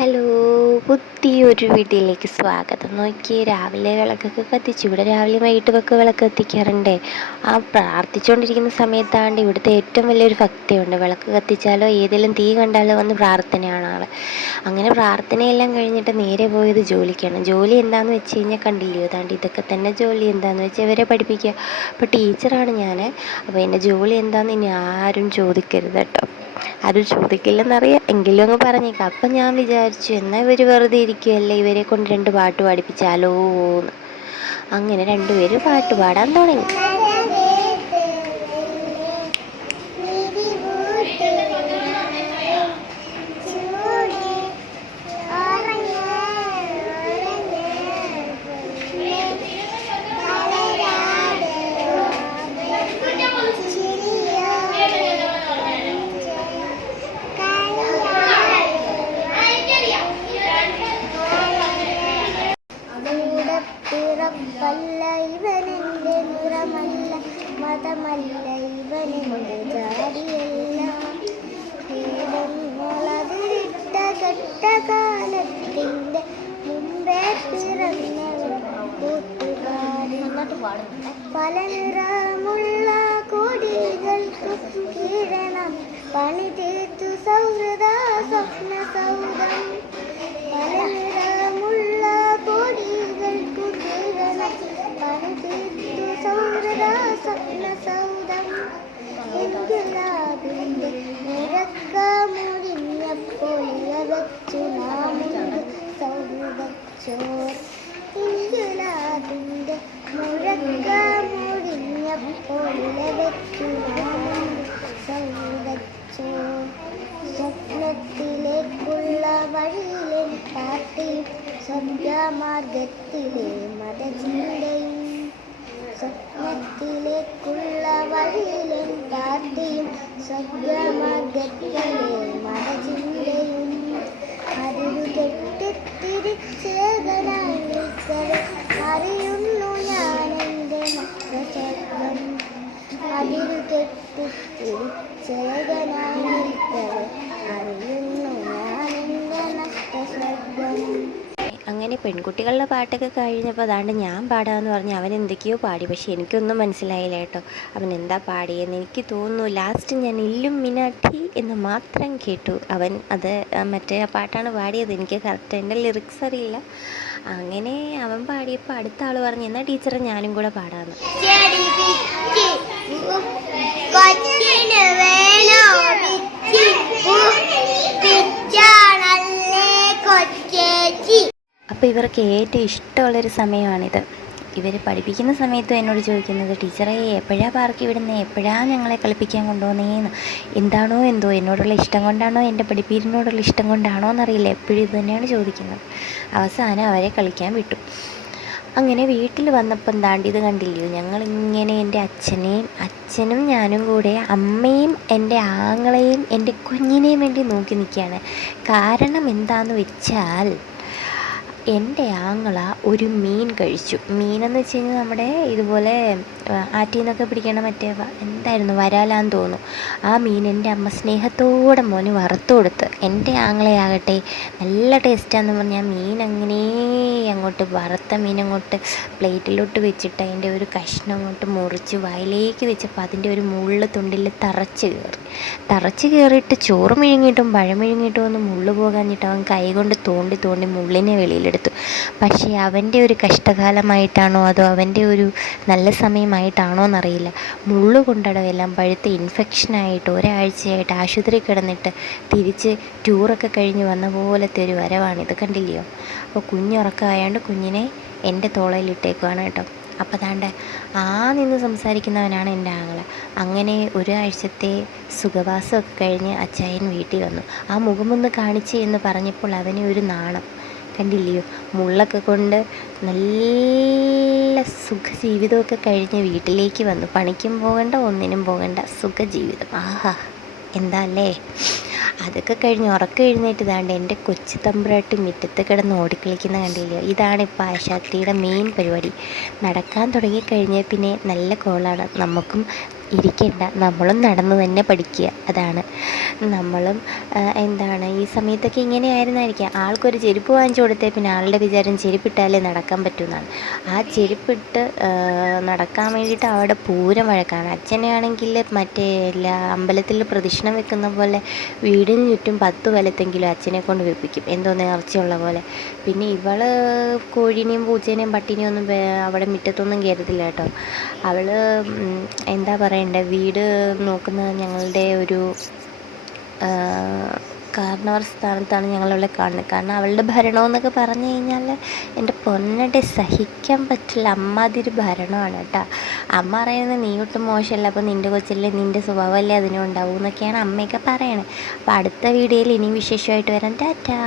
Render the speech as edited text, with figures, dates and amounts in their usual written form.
Hello, പുതിയൊരു വീഡിയോയിലേക്ക് സ്വാഗതം. നോക്കിയേ, രാവിലെ വിളക്കൊക്കെ കത്തിച്ചു. ഇവിടെ രാവിലെ വൈകിട്ടൊക്കെ വിളക്ക് കത്തിക്കാറുണ്ട്. ആ പ്രാർത്ഥിച്ചുകൊണ്ടിരിക്കുന്ന സമയത്താണ്ട് ഇവിടുത്തെ ഏറ്റവും വലിയൊരു ഭക്തിയുണ്ട്. വിളക്ക് കത്തിച്ചാലോ ഏതെങ്കിലും തീ കണ്ടാലോ വന്ന് പ്രാർത്ഥനയാണ് ആൾ. അങ്ങനെ പ്രാർത്ഥനയെല്ലാം കഴിഞ്ഞിട്ട് നേരെ പോയത് ജോലിക്കാണ്. ജോലി എന്താണെന്ന് വെച്ച് കഴിഞ്ഞാൽ കണ്ടില്ലയോ, താണ്ട് ഇതൊക്കെ തന്നെ ജോലി. എന്താണെന്ന് വെച്ചാൽ ഇവരെ പഠിപ്പിക്കുക. അപ്പോൾ ടീച്ചറാണ് ഞാൻ. അപ്പോൾ എൻ്റെ ജോലി എന്താണെന്ന് ഇനി ആരും ചോദിക്കരുത് കേട്ടോ. ആരും ചോദിക്കില്ലെന്നറിയാം, എങ്കിലും അങ്ങ് പറഞ്ഞേക്കാം. അപ്പം ഞാൻ വിചാരിച്ചു, എന്നാൽ ഇവർ വെറുതെ ഇരിക്കുകയല്ലേ, ഇവരെ കൊണ്ട് 2 പാട്ട് പാടിപ്പിച്ചാലോ എന്ന്. അങ്ങനെ 2 പേര് പാട്ട് പാടാൻ തുടങ്ങി. പിറപ്പല്ല ഇവനെൻ്റെ നിറമല്ല, മതമല്ല ഇവനെൻ്റെ ജാതിയല്ല, ഭേദങ്ങളതിരിട്ട കെട്ടകാലത്തിൻ്റെ മുമ്പേ പിറന്നവൻ കൂട്ടുകാരൻ. പല നിറമുള്ള കൊടികൾക്കു കിരണം പണി തീർത്തു സൗഹൃദ സ്വപ്ന സൗധം. പല നിറമുള്ള കൊടികൾക്കു കിരണം പണി തീർത്തു സൗഹൃദ സ്വപ്ന സൗധം. എങ്കിലാതിൻ്റെ നിരക്കമുടിഞ്ഞപ്പോൾ ഇലവച്ചു നാമുണ്ട് സൗഹൃദച്ചോർ. എങ്കിലാതിൻ്റെ മുഴക്കമുടിഞ്ഞപ്പോൾ ഇലവച്ചു നാമുണ്ട് സൗഹൃദച്ചോർ. സ്വപ്നത്തിലേക്കുള്ള വഴിയിലെ കാട്ടിയും സ്വർഗമാർഗത്തിലെ മതചിന്തയും. സ്വപ്നത്തിലേക്കുള്ള വഴിയിലെ കാട്ടിയും സ്വർഗമാർഗത്തിലെ മതചിന്തയും. അതിരു കെട്ടിത്തിരിച്ചേകനായി നിൽക്കവേ അറിയുന്നു ഞാനെൻ്റെ നഷ്ടസ്വർഗം. അതിരു കെട്ടിത്തിരിച്ചേകനായി നിൽക്കവേ അറിയുന്നു ഞാനെൻ്റെ നഷ്ടസ്വർഗം. അങ്ങനെ പെൺകുട്ടികളുടെ പാട്ടൊക്കെ കഴിഞ്ഞപ്പോൾ അതാണ്ട് ഞാൻ പാടാമെന്ന് പറഞ്ഞ് അവൻ എന്തൊക്കെയോ പാടി. പക്ഷേ എനിക്കൊന്നും മനസ്സിലായില്ല കേട്ടോ, അവൻ എന്താ പാടിയെന്ന്. എനിക്ക് തോന്നുന്നു ലാസ്റ്റ് ഞാൻ ഇല്ലുമിനാട്ടി എന്ന് മാത്രം കേട്ടു. അവൻ അത് മറ്റേ പാട്ടാണ് പാടിയത്. എനിക്ക് കറക്റ്റ് എൻ്റെ ലിറിക്സ് അറിയില്ല. അങ്ങനെ അവൻ പാടിയപ്പോൾ അടുത്ത ആൾ പറഞ്ഞു, എന്നാൽ ടീച്ചറെ ഞാനും കൂടെ പാടാമെന്ന്. അപ്പോൾ ഇവർക്ക് ഏറ്റവും ഇഷ്ടമുള്ളൊരു സമയമാണിത്. ഇവർ പഠിപ്പിക്കുന്ന സമയത്തും എന്നോട് ചോദിക്കുന്നത്, ടീച്ചറെ എപ്പോഴാണ് പാർക്ക് വിടുന്നത്, എപ്പോഴാണ് ഞങ്ങളെ കളിപ്പിക്കാൻ കൊണ്ടുപോകുന്നതെന്ന്. എന്താണോ എന്തോ, എന്നോടുള്ള ഇഷ്ടം കൊണ്ടാണോ എൻ്റെ പഠിപ്പീരിനോടുള്ള ഇഷ്ടം കൊണ്ടാണോ എന്നറിയില്ല, എപ്പോഴും ഇത് തന്നെയാണ് ചോദിക്കുന്നത്. അവസാനം അവരെ കളിക്കാൻ വിട്ടു. അങ്ങനെ വീട്ടിൽ വന്നപ്പോൾ എന്താണ്ട് ഇത് കണ്ടില്ലയോ, ഞങ്ങളിങ്ങനെ എൻ്റെ അച്ഛനും ഞാനും കൂടെ അമ്മയും എൻ്റെ ആങ്ങളെയും എൻ്റെ കുഞ്ഞിനെയും വേണ്ടി നോക്കി നിൽക്കുകയാണ്. കാരണം എന്താണെന്ന് വെച്ചാൽ എൻ്റെ ആങ്ങള ഒരു മീൻ കഴിച്ചു. മീനെന്ന് വെച്ച് കഴിഞ്ഞാൽ നമ്മുടെ ഇതുപോലെ ആറ്റിൽ നിന്നൊക്കെ പിടിക്കണ മറ്റേ എന്തായിരുന്നു, വരാലാന്ന് തോന്നുന്നു. ആ മീൻ എൻ്റെ അമ്മ സ്നേഹത്തോടെ മോന് വറുത്തു കൊടുത്ത്. എൻ്റെ ആങ്ങളെയാകട്ടെ നല്ല ടേസ്റ്റാന്ന് പറഞ്ഞാൽ മീൻ അങ്ങനെ അങ്ങോട്ട് വറുത്ത മീൻ അങ്ങോട്ട് പ്ലേറ്റിലോട്ട് വെച്ചിട്ട് അതിൻ്റെ ഒരു കഷ്ണം അങ്ങോട്ട് മുറിച്ച് വായിലേക്ക് വെച്ചപ്പോൾ അതിൻ്റെ ഒരു മുള്ള് തുണ്ടിൽ തറച്ച് കയറിയിട്ട് ചോറ് മെഴുങ്ങിയിട്ടും പഴം മെഴുങ്ങിയിട്ടും ഒന്ന് മുള്ളു പോകാഞ്ഞിട്ട് അവൻ കൈ കൊണ്ട് തോണ്ടി മുള്ളിനെ വെളിയിലെടുത്തു. പക്ഷേ അവൻ്റെ ഒരു കഷ്ടകാലമായിട്ടാണോ അതോ അവൻ്റെ ഒരു നല്ല സമയമായിട്ടാണോ എന്നറിയില്ല, മുള്ളു കൊണ്ടടോ എല്ലാം പഴുത്ത് ഇൻഫെക്ഷനായിട്ട് ഒരാഴ്ചയായിട്ട് ആശുപത്രി കിടന്നിട്ട് തിരിച്ച് ടൂറൊക്കെ കഴിഞ്ഞ് വന്ന പോലത്തെ ഒരു വരവാണിത്, കണ്ടില്ലയോ. അപ്പോൾ കുഞ്ഞുറക്കമായാണ്ട് കുഞ്ഞിനെ എൻ്റെ തോളയിലിട്ടേക്കുവാണ് കേട്ടോ. അപ്പോൾ അതാണ്ട് നിന്ന് സംസാരിക്കുന്നവനാണ് എൻ്റെ ആങ്ങള. അങ്ങനെ ഒരാഴ്ചത്തെ സുഖവാസമൊക്കെ കഴിഞ്ഞ് അച്ചായൻ വീട്ടിൽ വന്നു. ആ മുഖമൊന്ന് കാണിച്ച് എന്ന് പറഞ്ഞപ്പോൾ അവന് ഒരു നാണം, കണ്ടില്ലയോ. മുള്ളൊക്കെ കൊണ്ട് നല്ല സുഖജീവിതമൊക്കെ കഴിഞ്ഞ് വീട്ടിലേക്ക് വന്നു. പണിക്കും പോകണ്ട, ഒന്നിനും പോകണ്ട, സുഖജീവിതം. ആഹാ, എന്താ അല്ലേ. അതൊക്കെ കഴിഞ്ഞ് ഉറക്കം എഴുന്നേറ്റ് ഇതാണ്ട് എൻ്റെ കൊച്ചു തമ്പ്രാട്ടി മുറ്റത്ത് കിടന്ന് ഓടിക്കളിക്കുന്ന കണ്ടില്ലയോ. ഇതാണ് ഇപ്പോൾ ആശാത്തിയുടെ മെയിൻ പരിപാടി. നടക്കാൻ തുടങ്ങിക്കഴിഞ്ഞാൽ പിന്നെ നല്ല കോളാണ്. നമുക്കും ഇരിക്കേണ്ട, നമ്മളും നടന്ന് തന്നെ പഠിക്കുക. അതാണ് നമ്മളും എന്താണ് ഈ സമയത്തൊക്കെ ഇങ്ങനെ ആയിരുന്നായിരിക്കാം. ആൾക്കൊരു ചെരുപ്പ് വാങ്ങിച്ചു കൊടുത്തേ പിന്നെ ആളുടെ വിചാരം ചെരുപ്പിട്ടാലേ നടക്കാൻ പറ്റുമെന്നാണ്. ആ ചെരുപ്പിട്ട് നടക്കാൻ വേണ്ടിയിട്ട് അവിടെ പൂരം വഴക്കാണ്. അച്ഛനെ ആണെങ്കിൽ മറ്റേ എല്ലാ അമ്പലത്തിൽ പ്രദക്ഷിണം വെക്കുന്ന പോലെ വീടിന് ചുറ്റും 10 വലത്തെങ്കിലും അച്ഛനെ കൊണ്ട് വെപ്പിക്കും, എന്തോ നേർച്ചയുള്ള പോലെ. പിന്നെ ഇവൾ കോഴീനെയും പൂച്ചേനെയും പട്ടീനെയും ഒന്നും അവിടെ മുറ്റത്തൊന്നും കയറത്തില്ല കേട്ടോ. അവൾ എന്താ പറയണ്ടേ, വീട് നോക്കുന്നത് ഞങ്ങളുടെ ഒരു കാരണവർ സ്ഥാനത്താണ് ഞങ്ങളവളെ കാണുന്നത്. കാരണം അവളുടെ ഭരണം എന്നൊക്കെ പറഞ്ഞു കഴിഞ്ഞാൽ എൻ്റെ പൊന്നടെ സഹിക്കാൻ പറ്റില്ല, അമ്മാതിരി ഭരണമാണ് കേട്ടോ. അമ്മ പറയുന്നത് നീ ഒട്ടും മോശമല്ല, അപ്പോൾ നിൻ്റെ കൊച്ചല്ലേ, നിൻ്റെ സ്വഭാവമല്ലേ അതിനും ഉണ്ടാവും എന്നൊക്കെയാണ് അമ്മയൊക്കെ പറയണത്. അപ്പോൾ അടുത്ത വീഡിയോയിൽ ഇനി വിശേഷമായിട്ട് വരാം. ടാറ്റാ.